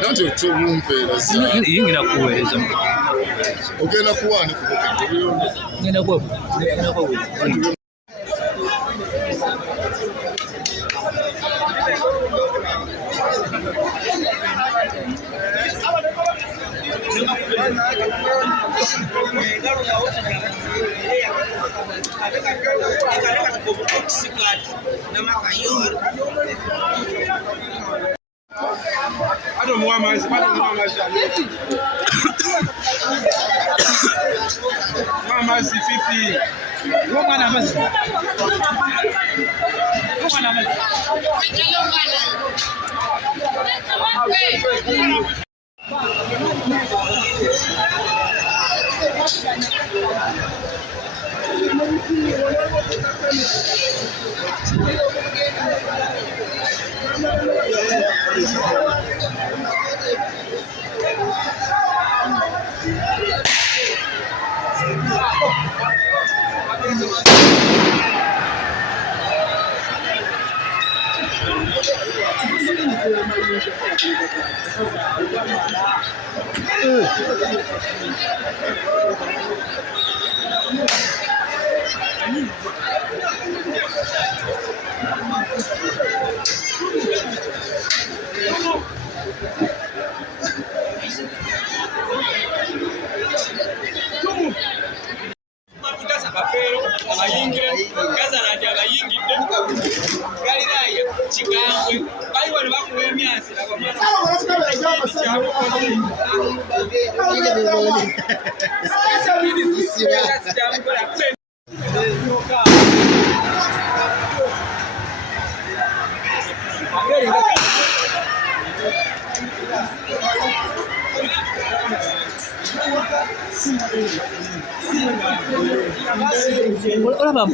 Nanti uthumumphela yingena kuweza ugena kuwani ngena kwabo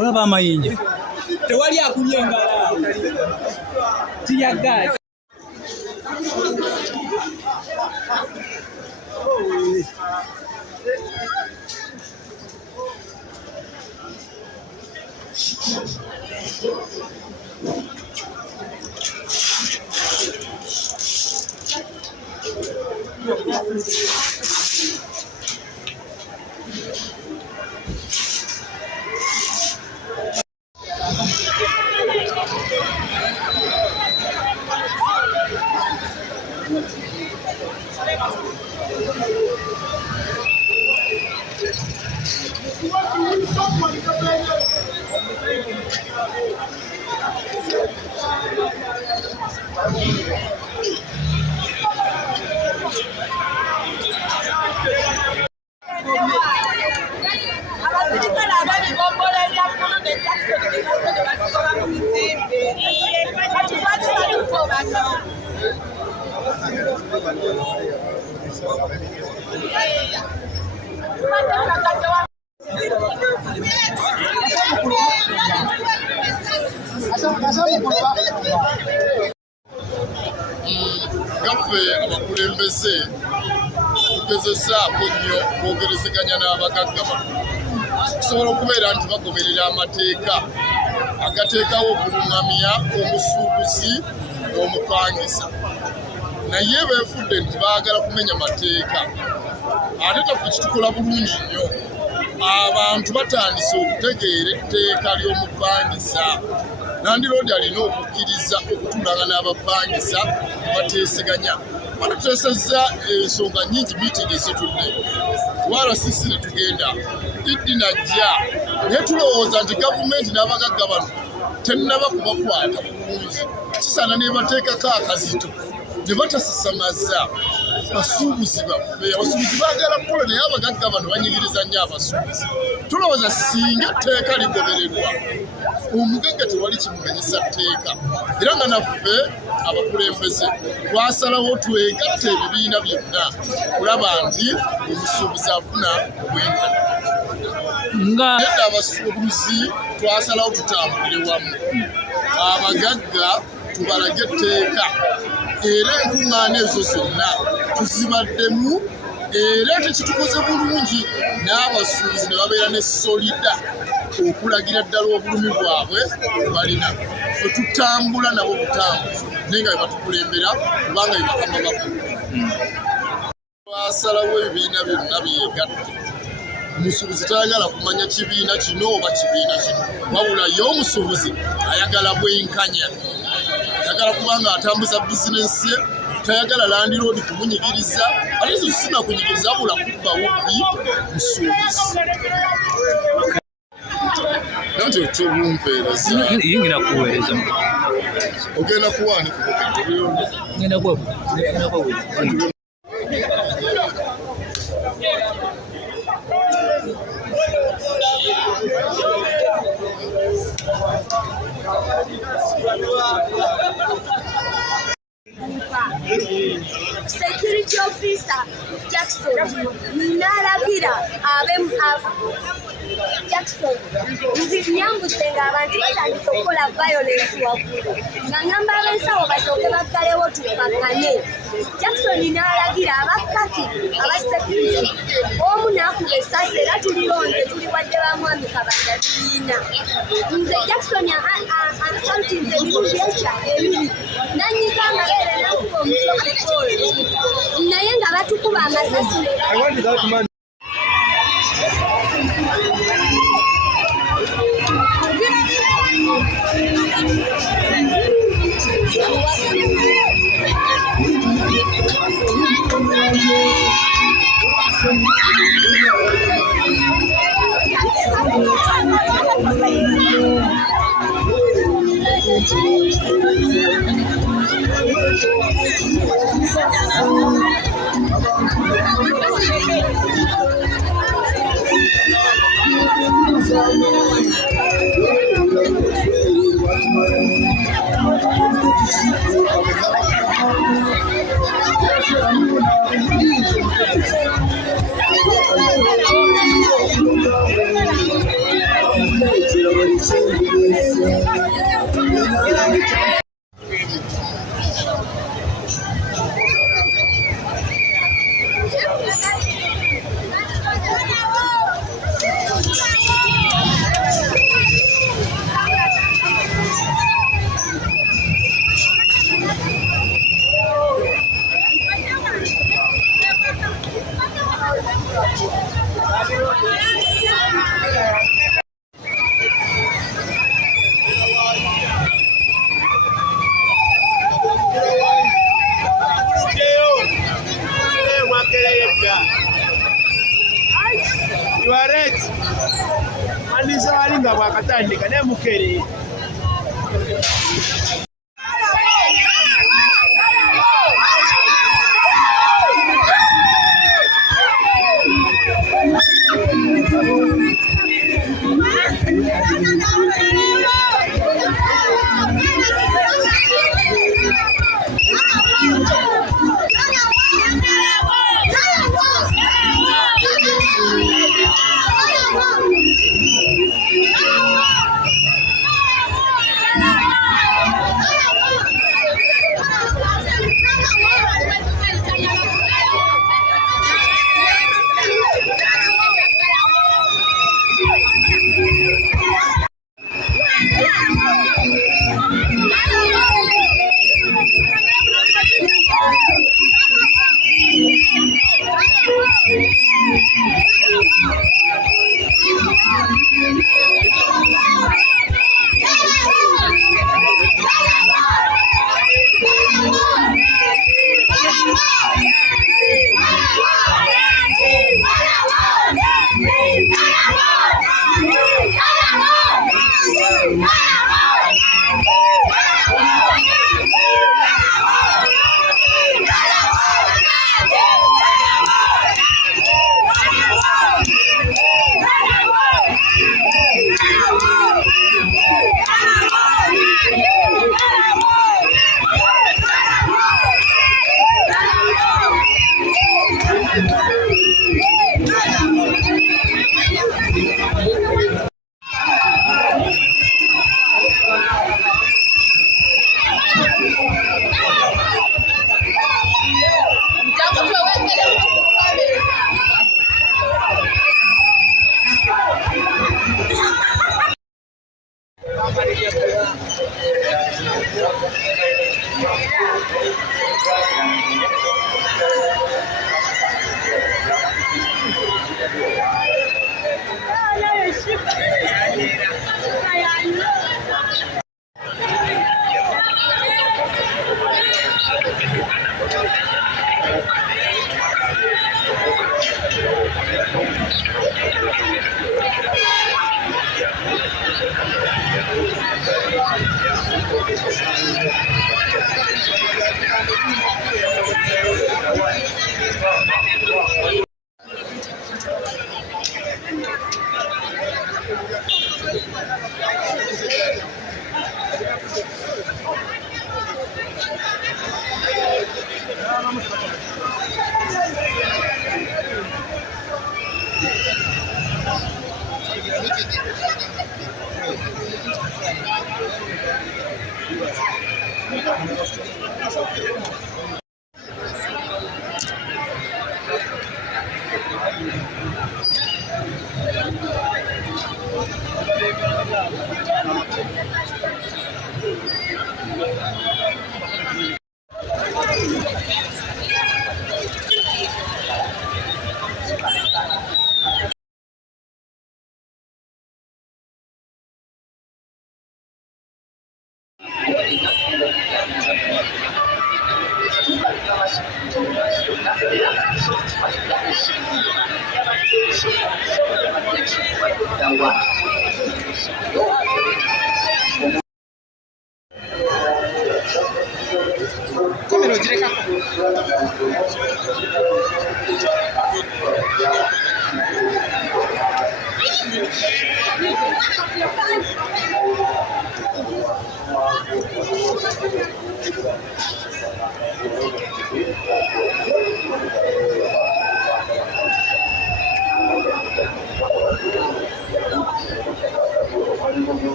olaba amayinja tewali akulyenga tiyagazi gaffe abakulembeze tugezesaako nnyo kwogerezeganya n'abagagga okusobola okubeera nti bagoberera amateeka agateekawo okulungamya omusuubuzi n'omupangisa naye beefudde nti baagala kumenya mateeka ate taffe kitukola bulungi nnyo abantu batandise okutegeera etteeka ly'omupangisa Nandiroodi alina okukkiriza okutulanga n'abapangisa bateeseganya batuteesezza ensonga nnyingi miitingi ezitudde RCC ne tugenda Idi najja naye tulowooza nti gavumenti n'abagagga bano tennaba kubakwata bulungi kisaana ne bateekako akazito ne batasasamaza basuubuzi baffe. Abasuubuzi baagala kukola naye abagagga bano banyigiriza nnyo abasuubuzi. Tulowooza singa tteeka ligobererwa omugagga tewali kimumenyesa tteeka, era nga naffe abakulembeze twasalawo twegatte ebibiina byonna kulaba nti omusuubuzi afuna obwenkanya. Edda abasuubuzi twasalawo tutambulire wamu, abagagga tubalage etteeka era enkuŋŋaana ezo zonna tuzibaddemu, era tekitukoze bulungi n'abasuubuzi ne babeera ne solida okulagira ddala obulumi bwabwe balina. Ffe tutambula nabo butambuzi naye nga bwe batukulembera kubanga bye bakama bakulu. Twasalawo ebibiina byonna byegatte. Omusuubuzi tayagala kumanya kibiina kino oba kibiina kino, wabula ye omusuubuzi ayagala bwenkanya, ayagala kubanga atambuza bizinensi ye, tayagala landiroodi kumunyigiriza, ate sina kunyigiriza wabula kubba wubbi musuubuzi. Nanti otobumpeereza ngenda kuweereza ogenda kuwanika ngenda kuweereza Security officer Jackson n'alagira Jackson nzinyambusenga abantu batandise okukola violence waggulu nga ngamba ab'ensawo basooke baggalewo tupakkane. Jackson n'alagira abakkaki aba security omu n'akuba essasi era tulironde tuliwadde bamwami Kabanda kibiina. Nze Jackson ansaltinze emirundi ekya ebiri nanyiga amabeere n'akuba omutwe kukoolo naye nga batukuba amasasi nga bwakatandika naye mukereye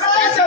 Sasa